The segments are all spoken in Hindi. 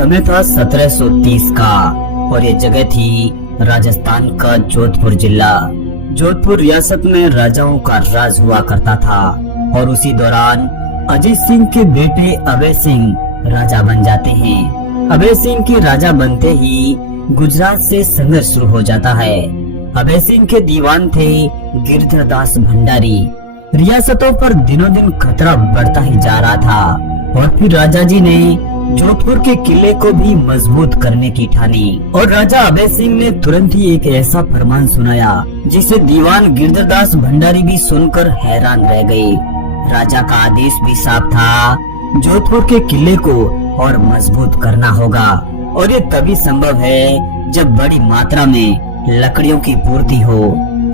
समय था 1730 का और ये जगह थी राजस्थान का जोधपुर जिला। जोधपुर रियासत में राजाओं का राज हुआ करता था और उसी दौरान अजीत सिंह के बेटे अभय सिंह राजा बन जाते हैं। अभय सिंह के राजा बनते ही गुजरात से संघर्ष शुरू हो जाता है। अभय सिंह के दीवान थे गिरधरदास भंडारी। रियासतों पर दिनों दिन खतरा बढ़ता ही जा रहा था और फिर राजा जी ने जोधपुर के किले को भी मजबूत करने की ठानी और राजा अभय सिंह ने तुरंत ही एक ऐसा फरमान सुनाया जिसे दीवान गिरधरदास भंडारी भी सुनकर हैरान रह गए। राजा का आदेश भी साफ था, जोधपुर के किले को और मजबूत करना होगा और ये तभी संभव है जब बड़ी मात्रा में लकड़ियों की पूर्ति हो।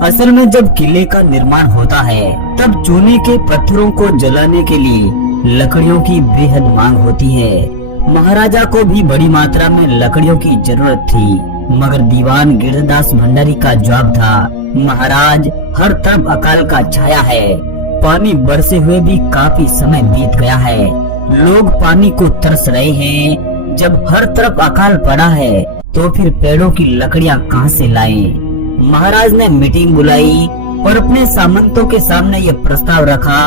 असल में जब किले का निर्माण होता है तब चूने के पत्थरों को जलाने के लिए लकड़ियों की बेहद मांग होती है। महाराजा को भी बड़ी मात्रा में लकड़ियों की जरूरत थी, मगर दीवान गिरधरदास भंडारी का जवाब था, महाराज हर तरफ अकाल का छाया है, पानी बरसे हुए भी काफी समय बीत गया है, लोग पानी को तरस रहे हैं। जब हर तरफ अकाल पड़ा है तो फिर पेड़ों की लकड़ियां कहां से लाएं? महाराज ने मीटिंग बुलाई और अपने सामंतों के सामने ये प्रस्ताव रखा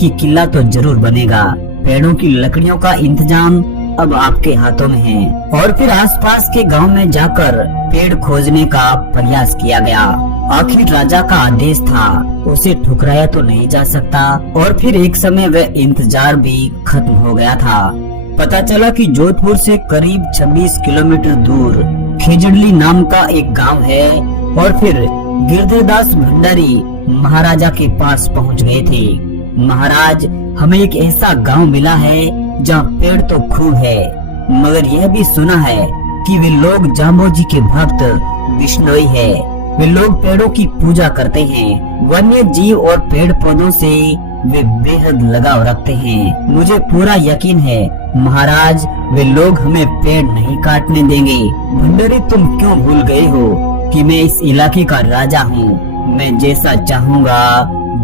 कि किला तो जरूर बनेगा, पेड़ों की लकड़ियों का इंतजाम अब आपके हाथों में है। और फिर आसपास के गांव में जाकर पेड़ खोजने का प्रयास किया गया। आखिर राजा का आदेश था, उसे ठुकराया तो नहीं जा सकता। और फिर एक समय वह इंतजार भी खत्म हो गया था। पता चला कि जोधपुर से करीब 26 किलोमीटर दूर खेजड़ली नाम का एक गांव है और फिर गिरधरदास भंडारी महाराजा के पास पहुंच गए थे। महाराज, हमें एक ऐसा गांव मिला है जहाँ पेड़ तो खूब है, मगर यह भी सुना है कि वे लोग जाम्बोजी के भक्त बिश्नोई है। वे लोग पेड़ों की पूजा करते हैं, वन्य जीव और पेड़ पौधों से वे बेहद लगाव रखते हैं। मुझे पूरा यकीन है महाराज, वे लोग हमें पेड़ नहीं काटने देंगे। भंडारी, तुम क्यों भूल गए हो कि मैं इस इलाके का राजा हूँ? मैं जैसा चाहूँगा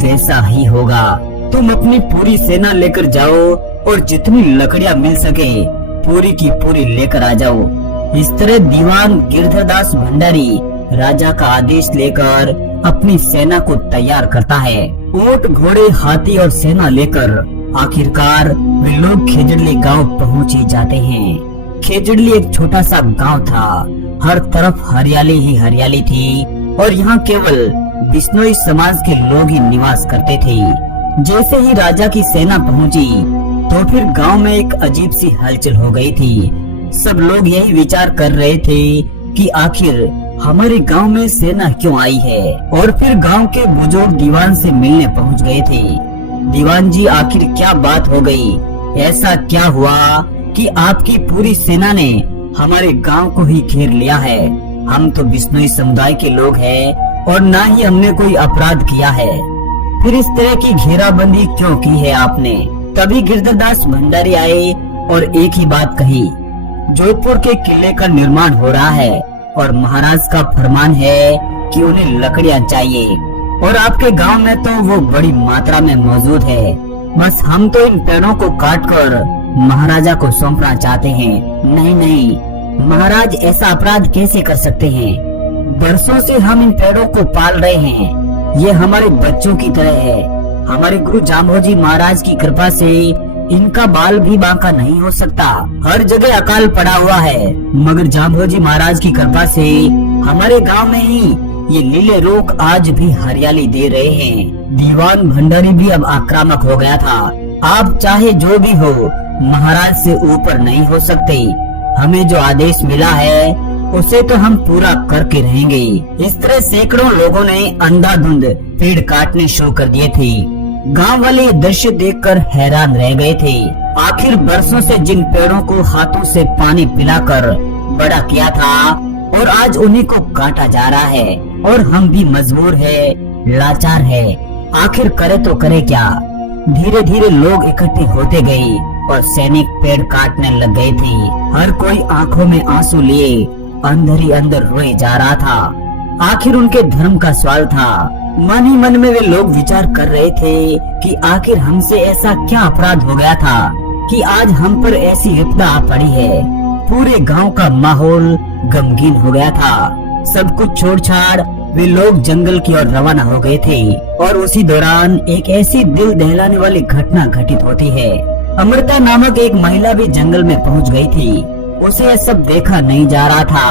वैसा ही होगा। तुम अपनी पूरी सेना लेकर जाओ और जितनी लकड़ियां मिल सके पूरी की पूरी लेकर आ जाओ। इस तरह दीवान गिरधरदास भंडारी राजा का आदेश लेकर अपनी सेना को तैयार करता है। ऊंट, घोड़े, हाथी और सेना लेकर आखिरकार वे लोग खेजड़ली गांव पहुंच ही जाते हैं। खेजड़ली एक छोटा सा गांव था, हर तरफ हरियाली ही हरियाली थी और यहाँ केवल बिश्नोई समाज के लोग ही निवास करते थे। जैसे ही राजा की सेना पहुंची तो फिर गांव में एक अजीब सी हलचल हो गई थी। सब लोग यही विचार कर रहे थे कि आखिर हमारे गांव में सेना क्यों आई है। और फिर गांव के बुजुर्ग दीवान से मिलने पहुंच गए थे। दीवान जी, आखिर क्या बात हो गई? ऐसा क्या हुआ कि आपकी पूरी सेना ने हमारे गांव को ही घेर लिया है? हम तो बिश्नोई समुदाय के लोग हैं और ना ही हमने कोई अपराध किया है, फिर इस तरह की घेराबंदी क्यों की है आपने? तभी गिरधरदास भंडारी आए और एक ही बात कही, जोधपुर के किले का निर्माण हो रहा है और महाराज का फरमान है कि उन्हें लकड़ियां चाहिए और आपके गांव में तो वो बड़ी मात्रा में मौजूद है। बस हम तो इन पेड़ों को काटकर महाराजा को सौंपना चाहते हैं। नहीं नहीं महाराज, ऐसा अपराध कैसे कर सकते हैं? बरसों से हम इन पेड़ों को पाल रहे हैं, ये हमारे बच्चों की तरह है। हमारे गुरु जाम्बोजी महाराज की कृपा से इनका बाल भी बांका नहीं हो सकता। हर जगह अकाल पड़ा हुआ है, मगर जाम्बोजी महाराज की कृपा से हमारे गांव में ही ये लीले रोक आज भी हरियाली दे रहे हैं। दीवान भंडारी भी अब आक्रामक हो गया था। आप चाहे जो भी हो, महाराज से ऊपर नहीं हो सकते। हमें जो आदेश मिला है उसे तो हम पूरा करके रहेंगे। इस तरह सैकड़ों लोगों ने अंधाधुंध पेड़ काटने शुरू कर दिए थे। गांव वाले दृश्य देखकर हैरान रह गए थे। आखिर बरसों से जिन पेड़ों को हाथों से पानी पिलाकर बड़ा किया था और आज उन्हीं को काटा जा रहा है और हम भी मजबूर है, लाचार है। आखिर करे तो करे क्या? धीरे धीरे लोग इकट्ठे होते गए और सैनिक पेड़ काटने लग गए थे। हर कोई आंखों में आंसू लिए अंदर ही अंदर रोए जा रहा था। आखिर उनके धर्म का सवाल था। मन ही मन में वे लोग विचार कर रहे थे कि आखिर हमसे ऐसा क्या अपराध हो गया था कि आज हम पर ऐसी विपदा आ पड़ी है। पूरे गांव का माहौल गमगीन हो गया था। सब कुछ छोड़ छाड़ वे लोग जंगल की ओर रवाना हो गए थे और उसी दौरान एक ऐसी दिल दहलाने वाली घटना घटित होती है। अमृता नामक एक महिला भी जंगल में पहुंच गई थी। उसे यह सब देखा नहीं जा रहा था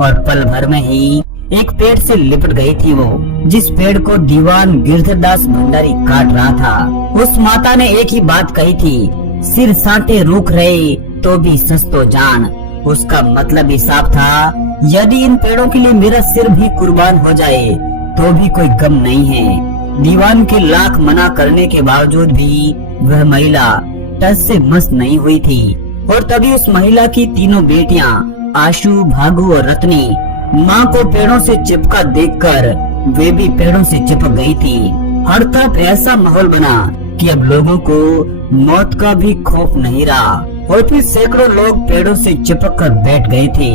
और पल भर में ही एक पेड़ से लिपट गई थी वो, जिस पेड़ को दीवान गिरधरदास भंडारी काट रहा था। उस माता ने एक ही बात कही थी, सिर साटे रूख रहे तो भी सस्तो जान। उसका मतलब ही साफ था, यदि इन पेड़ों के लिए मेरा सिर भी कुर्बान हो जाए तो भी कोई गम नहीं है। दीवान के लाख मना करने के बावजूद भी वह महिला टस से मस्त नहीं हुई थी। और तभी उस महिला की तीनों बेटियां आशु, भागु और रत्नी माँ को पेड़ों से चिपका देखकर वे भी पेड़ों से चिपक गई थी। हर तरफ ऐसा माहौल बना कि अब लोगों को मौत का भी खौफ नहीं रहा। और फिर सैकड़ों लोग पेड़ों से चिपक कर बैठ गए थे।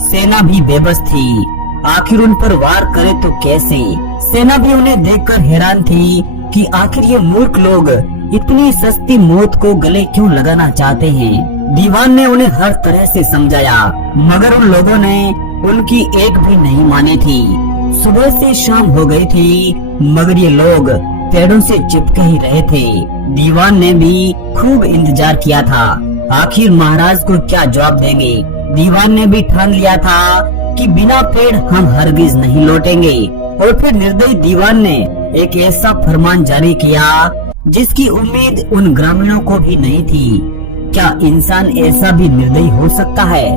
सेना भी बेबस थी, आखिर उन पर वार करे तो कैसे। सेना भी उन्हें देखकर हैरान थी कि आखिर ये मूर्ख लोग इतनी सस्ती मौत को गले क्यों लगाना चाहते हैं। दीवान ने उन्हें हर तरह से समझाया, मगर उन लोगों ने उनकी एक भी नहीं मानी थी। सुबह से शाम हो गई थी, मगर ये लोग पेड़ों से चिपके ही रहे थे। दीवान ने भी खूब इंतजार किया था, आखिर महाराज को क्या जवाब देंगे। दीवान ने भी ठान लिया था कि बिना पेड़ हम हरगिज नहीं लौटेंगे। और फिर निर्दयी दीवान ने एक ऐसा फरमान जारी किया जिसकी उम्मीद उन ग्रामीणों को भी नहीं थी। क्या इंसान ऐसा भी निर्दयी हो सकता है?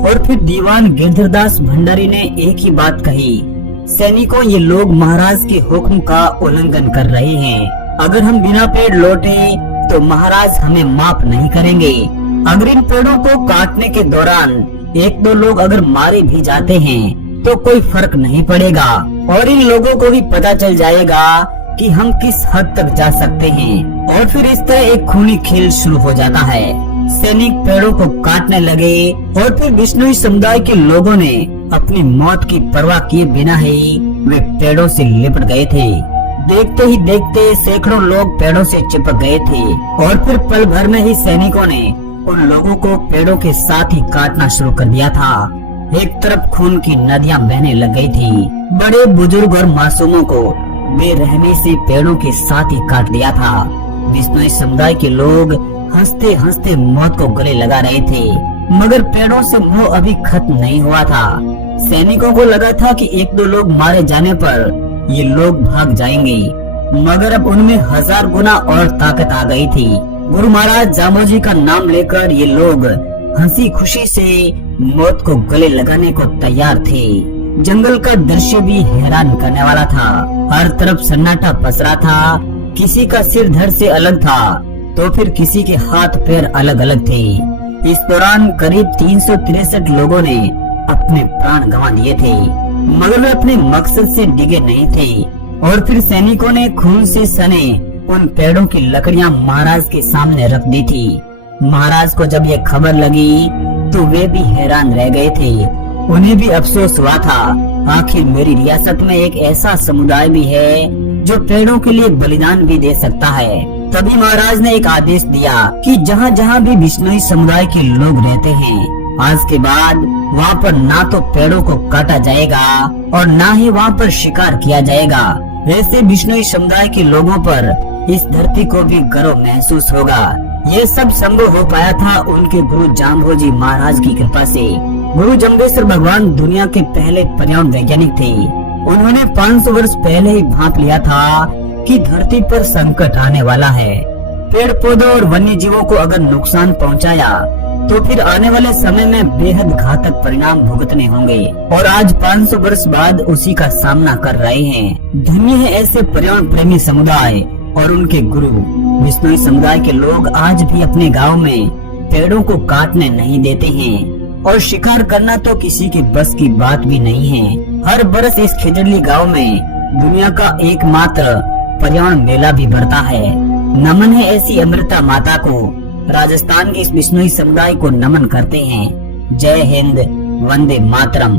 और फिर दीवान गिरधरदास भंडारी ने एक ही बात कही, सैनिकों, ये लोग महाराज के हुक्म का उल्लंघन कर रहे हैं। अगर हम बिना पेड़ लौटे तो महाराज हमें माफ नहीं करेंगे। अगर इन पेड़ों को काटने के दौरान एक दो लोग अगर मारे भी जाते हैं तो कोई फर्क नहीं पड़ेगा और इन लोगों को भी पता चल जाएगा कि हम किस हद तक जा सकते हैं। और फिर इस तरह एक खूनी खेल शुरू हो जाता है। सैनिक पेड़ों को काटने लगे और फिर बिश्नोई समुदाय के लोगों ने अपनी मौत की परवाह किए बिना ही वे पेड़ों से लिपट गए थे। देखते ही देखते सैकड़ों लोग पेड़ों से चिपक गए थे और फिर पल भर में ही सैनिकों ने उन लोगों को पेड़ों के साथ ही काटना शुरू कर दिया था। एक तरफ खून की नदियां बहने लग गई थी। बड़े बुजुर्ग और मासूमों को बेरहमी से पेड़ों के साथ ही काट दिया था। बिश्नोई समुदाय के लोग हंसते हंसते मौत को गले लगा रहे थे, मगर पेड़ों से मोह अभी खत्म नहीं हुआ था। सैनिकों को लगा था कि एक दो लोग मारे जाने पर ये लोग भाग जाएंगे, मगर अब उनमें 1000 गुना और ताकत आ गई थी। गुरु महाराज जामोजी का नाम लेकर ये लोग हंसी खुशी से मौत को गले लगाने को तैयार थे। जंगल का दृश्य भी हैरान करने वाला था। हर तरफ सन्नाटा पसरा था। किसी का सिर धड़ से अलग था तो फिर किसी के हाथ पैर अलग अलग थे। इस दौरान करीब 363 लोगों ने अपने प्राण गंवा दिए थे, मगर वे अपने मकसद से डिगे नहीं थे। और फिर सैनिकों ने खून से सने उन पेड़ों की लकड़ियां महाराज के सामने रख दी थी। महाराज को जब ये खबर लगी तो वे भी हैरान रह गए थे। उन्हें भी अफसोस हुआ था, आखिर मेरी रियासत में एक ऐसा समुदाय भी है जो पेड़ों के लिए बलिदान भी दे सकता है। तभी महाराज ने एक आदेश दिया कि जहाँ जहाँ भी बिश्नोई समुदाय के लोग रहते हैं, आज के बाद वहाँ पर ना तो पेड़ों को काटा जाएगा और ना ही वहाँ पर शिकार किया जाएगा। वैसे बिश्नोई समुदाय के लोगों पर इस धरती को भी गर्व महसूस होगा। ये सब संभव हो पाया था उनके गुरु जाम्भोजी महाराज की कृपा से। गुरु जम्बेश्वर भगवान दुनिया के पहले पर्यावरण वैज्ञानिक थे। उन्होंने 500 वर्ष पहले ही भांप लिया था कि धरती पर संकट आने वाला है। पेड़ पौधों और वन्य जीवों को अगर नुकसान पहुंचाया तो फिर आने वाले समय में बेहद घातक परिणाम भुगतने होंगे। और आज 500 वर्ष बाद उसी का सामना कर रहे हैं। धन्य है ऐसे पर्यावरण प्रेमी समुदाय और उनके गुरु। बिश्नोई समुदाय के लोग आज भी अपने गांव में पेड़ों को काटने नहीं देते हैं और शिकार करना तो किसी के बस की बात भी नहीं है। हर बरस इस खिजड़ली गांव में दुनिया का एकमात्र पर्यावरण मेला भी बढ़ता है। नमन है ऐसी अमृता माता को। राजस्थान के इस बिश्नोई समुदाय को नमन करते हैं। जय हिंद, वंदे मातरम।